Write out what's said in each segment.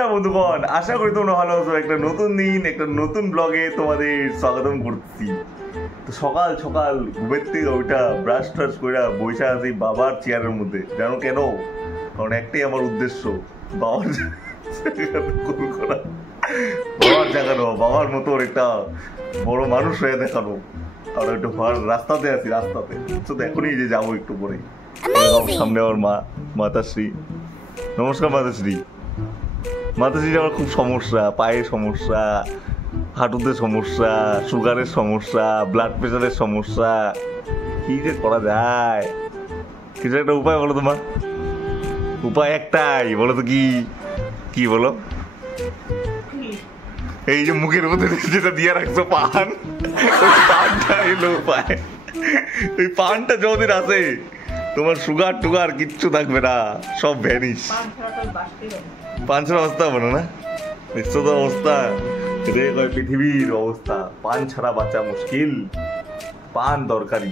নমস্কার বন্ধুগণ, আশা করি তোমরা ভালো আছো। একটা নতুন দিন, একটা নতুন ব্লগে তোমাদের স্বাগতম করছি। তো সকাল সকাল ঘুমের থেকে ওইটা ব্রাশ ট্রাশ করে বসে আছি বাবার চেয়ারের মধ্যে। জানো কেন? কারণ একটাই আমার উদ্দেশ্য, বাবার জাগানো, বাবার মতো একটা বড় মানুষ হয়ে দেখানো। আর একটু রাস্তাতে আছি, রাস্তাতে তো এখনই যে যাবো একটু পরে। সামনে আমার মাতাশ্রী। নমস্কার মাতাশ্রী। মাতাশ্রীর আমার খুব সমস্যা, পায়ের সমস্যা, হাঁটুতে সমস্যা, সুগারের সমস্যা, ব্লাড প্রেশারের সমস্যা। কি যে করা যায়, কিছু একটা উপায় বলো তোমার। উপায় একটাই, বলো তো কি কি বলো? এই যে মুখের মধ্যে যেটা দিয়ে রাখছো পান, ওই পানটা এলো উপায়। ওই পানটা যতদিন আছে তোমার সুগার টুগার কিচ্ছু থাকবে না, সব ভ্যানিশ। পান ছাড়া অবস্থা হবে না, দেখছো তো অবস্থা। এটাই কয় পৃথিবীর অবস্থা, পান ছাড়া বাঁচা মুশকিল, পান দরকারি।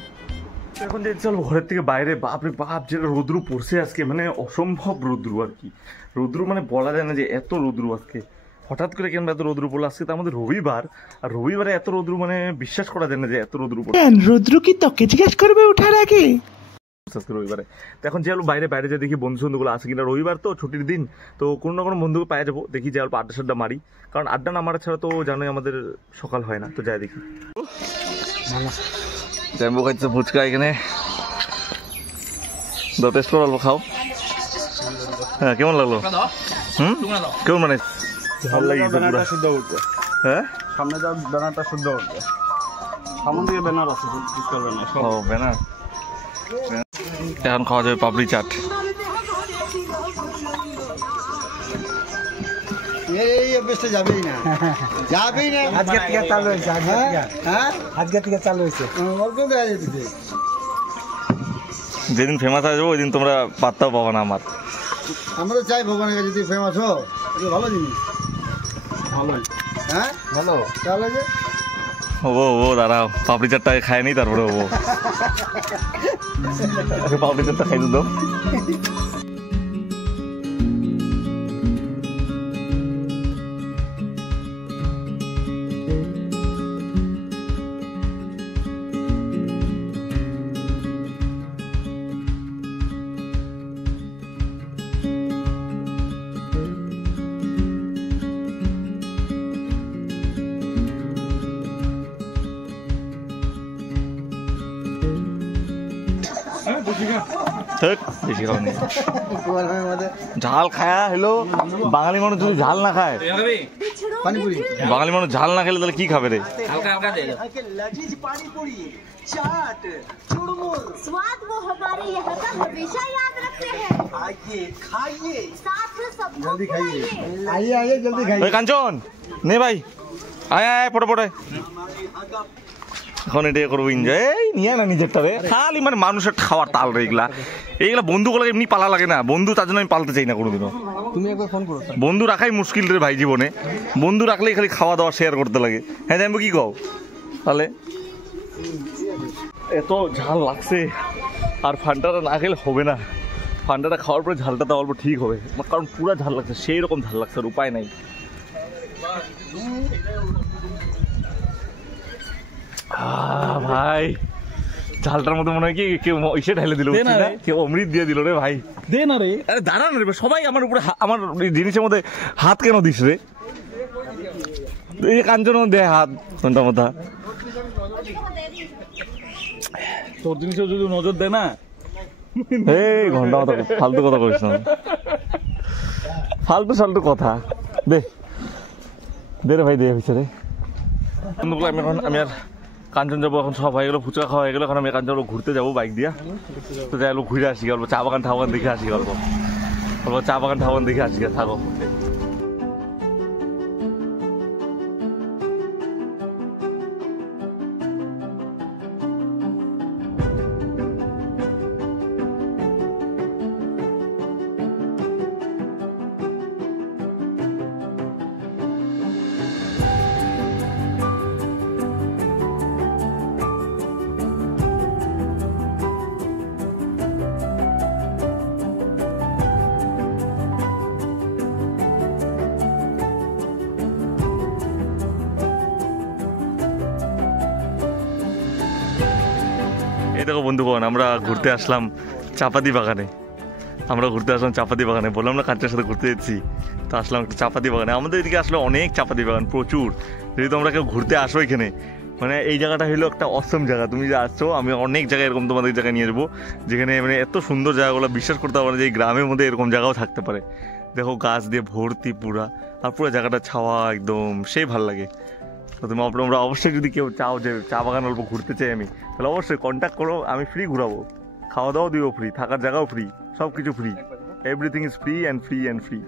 এখন যে চল ঘরের থেকে বাইরে, বাপরে বাপ যেটা রৌদ্রু পড়ছে আজকে, মানে অসম্ভব রৌদ্রু আর কি। রৌদ্রু মানে বলা যায় না যে এত রৌদ্রু আজকে। হঠাৎ করে কেন এত রৌদ্রু পড়লো? আজকে তো আমাদের রবিবার, আর রবিবারে এত রৌদ্রু মানে বিশ্বাস করা যায় না যে এত রৌদ্রু পড়ছে। রৌদ্রু কি তোকে জিজ্ঞেস করবে ওঠার আগে? রবিবারে তো এখন যে বাইরে বাইরে যে দেখি বন্ধু বন্ধুগুলো আছে কিনা। রবিবার তো ছুটির দিন, তো কোনো না কোনো বন্ধুকে পাওয়া যাবো। দেখি যে অল্প আড্ডা সাড্ডা মারি, কারণ আড্ডা না মারা ছাড়া তো জানোই আমাদের সকাল হয় না। তো যাই দেখি। জ্যাম্বো খাইছে ফুচকা এখানে, টেস্ট করো, অল্প খাও। হ্যাঁ, কেমন লাগলো? কেমন মানে ভালো লাগিয়েছে পুরো? হ্যাঁ, সামনে যাও, ব্যানারটা শুদ্ধ করতে। সামনে দিকে ব্যানার আছে, ও ব্যানার। এখন খাওয়া যাবে পাপড়ি চাট। এই অভ্যাসটা যাবেই না, যাবেই না। আজকে থেকে চালু হয়েছে, আজকে থেকে চালু হয়েছে। অল্প দেওয়া যেতেছে। যেদিন ফেমাস হয়ে যাবো ওই দিন তোমরা পাত্তাও পাবো না আমার। আমরা তো চাই ভগবানের কাছে যদি ফেমাস হো, এটা ভালো জিনিস। ভালো, হ্যাঁ ভালো। তাহলে যে ও দাঁড়াও, পাপড়ি চাটটা খায় নি, তারপরে ও পাপড়ি চাটটা খাই তো। ঝাল খায়া হলো বাঙালি মানুষ। যদি ঝাল না খায়, বাঙালি মানুষ ঝাল না খেলে তাহলে কি খাবে রে? स्वाद वो हमारे यहाँ का हमेशा याद रखते हैं। आइए खाइए, साथ में सबको जल्दी खाइए, खिलाइए। आइए आइए जल्दी खाइए। ওই কাঞ্চন নে ভাই, আয় আয় ফটো ফটো। এখন এটা করবো এনজয়। এই নিয়ে না নিজেরটা রে, খালি মানে মানুষের খাওয়ার তাল রে এগুলা। এইগুলা বন্ধুগুলো এমনি পালা লাগে না, বন্ধু তার জন্য আমি পালতে চাই না কোনোদিনও। তুমি একবার ফোন করো। বন্ধু রাখাই মুশকিল রে ভাই জীবনে। বন্ধু রাখলেই খালি খাওয়া দাওয়া শেয়ার করতে লাগে। হ্যাঁ জানবো কি কও তাহলে? এত ঝাল লাগছে, আর ফান্টাটা না খেলে হবে না। ফান্টাটা খাওয়ার পরে ঝালটা তো অল্প ঠিক হবে, কারণ পুরো ঝাল লাগছে, সেই রকম ঝাল লাগছে, আর উপায় নাই। ভাই ঝালটার মধ্যে মনে হয় কি কেউ ইসে ঢেলে দিল, কেউ অমৃত দিয়ে দিল রে ভাই। দে না রে। আরে দাঁড়া না রে, সবাই আমার উপরে আমার জিনিসের মধ্যে হাত কেন দিস রে? এই কাঞ্চন দে হাত, ঘন্টা মাথা। তোর জিনিসও যদি নজর দেয় না, এই ঘন্টা মাথা ফালতু কথা কইস না, ফালতু ফালতু কথা। দে দে রে ভাই, দে হয়েছে রে। আমি আর কাঞ্চন যাবো, এখন সব হয়ে গেলো, ফুচকা খাওয়া হয়ে গেলো। এখন আমি কাঞ্চন ঘুরতে যাবো বাইক দিয়া। তো যাই ঘুরে আসি, গল্প চা বাগান ঠাবাগান দেখে আসি, গল্প চা বাগান ঠাবাগান দেখে আসি। থাকো। দেখো বন্ধুগণ, আমরা ঘুরতে আসলাম চাপাতি বাগানে। বললাম না কাঞ্চের সাথে ঘুরতে যাচ্ছি, তো আসলাম একটা চাপাতি বাগানে। আমাদের এদিকে আসলে অনেক চাপাতি বাগান, প্রচুর। যদি তোমরা কেউ ঘুরতে আসো এখানে, মানে এই জায়গাটা হলো একটা অসম জায়গা। তুমি যে আসছো, আমি অনেক জায়গায় এরকম তোমাদের জায়গায় নিয়ে যাবো, যেখানে মানে এত সুন্দর জায়গাগুলো বিশ্বাস করতে পারবো না যে এই গ্রামের মধ্যে এরকম জায়গাও থাকতে পারে। দেখো গাছ দিয়ে ভর্তি পুরা, আর পুরো জায়গাটা ছাওয়া একদম, সেই ভালো লাগে। তো তোমরা অবশ্যই যদি কেউ চাও যে চা বাগান অল্প ঘুরতে চাই আমি, তাহলে অবশ্যই কন্ট্যাক্ট করো, আমি ফ্রি ঘুরাবো। খাওয়া দাওয়াও দিও ফ্রি, থাকার জায়গাও ফ্রি, সব কিছু free, everything is free and free and free.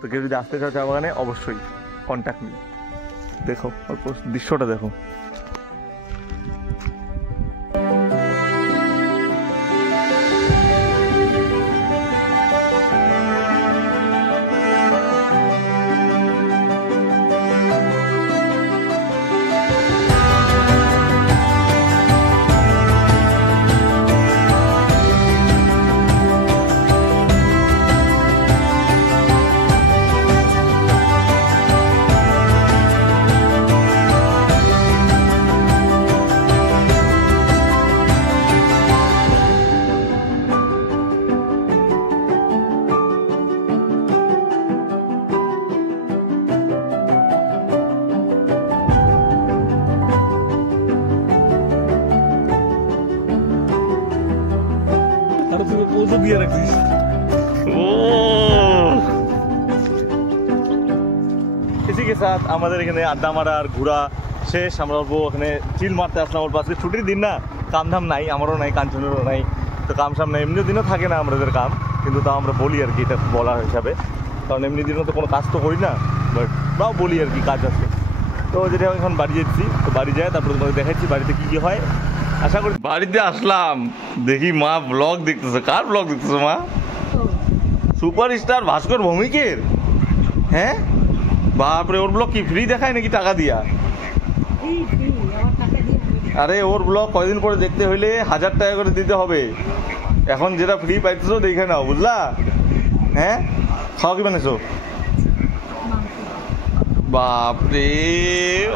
তো কেউ যদি আসতে চাও চা বাগানে, অবশ্যই কন্ট্যাক্ট মি। দেখো অল্প দৃশ্যটা দেখো। দিয়ে রাখিস। ও इसी के साथ আমাদের এখানে আড্ডা মারা আর ঘোরা শেষ। আমরা অল্প ওখানে চিল মারতে আসলাম। অল্প আজকে ছুটির দিন না, কাম ধাম নাই, আমারও নাই, কাঞ্চনেরও নাই, তো কাম সাম নাই। এমনি দিনও থাকে না আমাদের কাম, কিন্তু তাও আমরা বলি আর কি, এটা বলার হিসাবে, কারণ এমনি দিনও তো কোনো কাজ তো করি না, বাট তাও বলি আর কি কাজ আছে। তো যেটা এখন বাড়ি যাচ্ছি, তো বাড়ি যায় তারপরে তোমাদের দেখাচ্ছি বাড়িতে কী কী হয়। আশা করি বাড়িতে আসলাম, দেখি মা ব্লগ দেখতেছে। কার ব্লগ দেখতেছে মা? সুপারস্টার ভাস্কর ভৌমিকের। হ্যাঁ বাপরে, ওর ব্লগ কি ফ্রি দেখায় নাকি টাকা দিয়া? আরে ওর ব্লগ কয়দিন পরে দেখতে হইলে 1000 টাকা করে দিতে হবে। এখন যেটা ফ্রি পাইতেছো দেখে নাও, বুঝলা? হ্যাঁ, খাওয়া কি বানাইছো? বাপরে,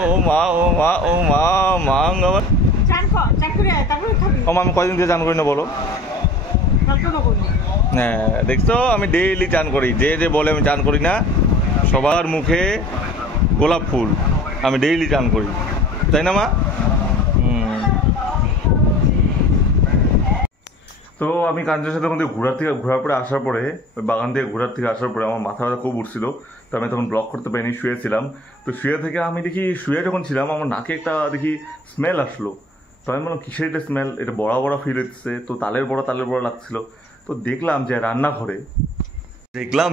ও মা ও মা ও মা মা আবার ও মা, আমি কয়দিন দিয়ে চান করি না বলো? হ্যাঁ দেখছো, আমি ডেইলি চান করি। যে যে বলে আমি চান করি না, সবার মুখে গোলাপ ফুল। আমি ডেইলি চান করি, তাই না মা? তো আমি কাঞ্চনের সাথে মধ্যে ঘোরার পরে আসার পরে, ওই বাগান থেকে ঘোরার থেকে আসার পরে আমার মাথা ব্যথা খুব উঠছিল। তো আমি তখন ব্লগ করতে পারিনি, শুয়েছিলাম। তো শুয়ে থেকে আমি দেখি, শুয়ে যখন ছিলাম আমার নাকে একটা দেখি স্মেল আসলো। তো আমি বললাম কিসের এটা স্মেল, এটা বড়া বড়া ফিল হচ্ছে। তো তালের বড়া লাগছিল। তো দেখলাম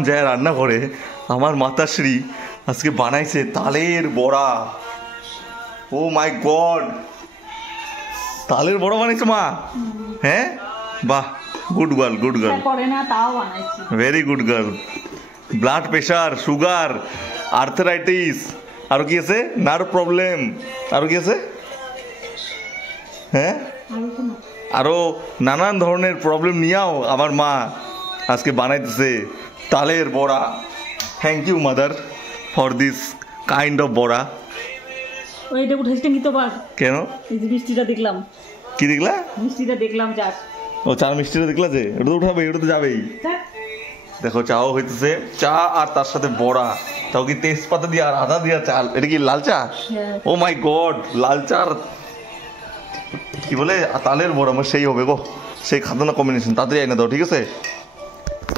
যে রান্নাঘরে আমার মাতাশ্রী আজকে বানাইছে তালের বড়া। ও মাই গড, তালের বড়া বানাইছে মা? হ্যাঁ, বাহ, good girl, very good girl. Blood pressure, sugar, arthritis, আরো কি আছে, নার্ভ প্রবলেম, আরো কি আছে? হ্যাঁ, আরো নানান ধরনের প্রবলেম নিয়েও আমার মা আজকে বানাইতেছে তালের বড়া। Thank you mother for this kind of বড়া। ওইটা উঠেছিস কি তো বাস? কেন? এই যে মিষ্টিটা দেখলাম। কি দেখলা? মিষ্টিটা দেখলাম। চা, ও চার মিষ্টিটা দেখলা যে, এটা তো উঠাবে, এটা তো যাবেই। দেখো চাও হইতেছে, চা আর তার সাথে বড়া, তাও কি তেজপাতা দিয়ে আর আদা দিয়ে চাল। এটা কি লাল চা? ও মাই গড, লাল চা কি বলে তালের বড়া, আমার সেই হবে গো, সেই খাদ্য কম্বিনেশন। তাড়াতাড়ি আইনা দাও, ঠিক আছে?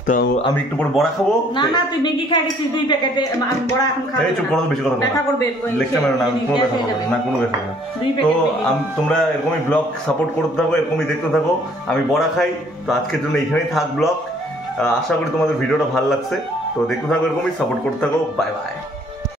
তো আমি একটু পরে বড়া খাবো। না না, তুই ম্যাগি খেয়ে গেছিস 2 প্যাকেটে, আমি বড়া এখন খাবো। এই চুপ করো, বেশি কথা বলো। দেখা করবে লেকচার মেরো না, কোনো দেখা করবে না, কোনো দেখা না। তো তোমরা এরকমই ব্লগ সাপোর্ট করতে থাকো, এরকমই দেখতে থাকো। আমি বড়া খাই। তো আজকের জন্য এখানেই থাক ব্লগ। আশা করি তোমাদের ভিডিওটা ভালো লাগছে। তো দেখতে থাকো, এরকমই সাপোর্ট করতে থাকো। Bye bye.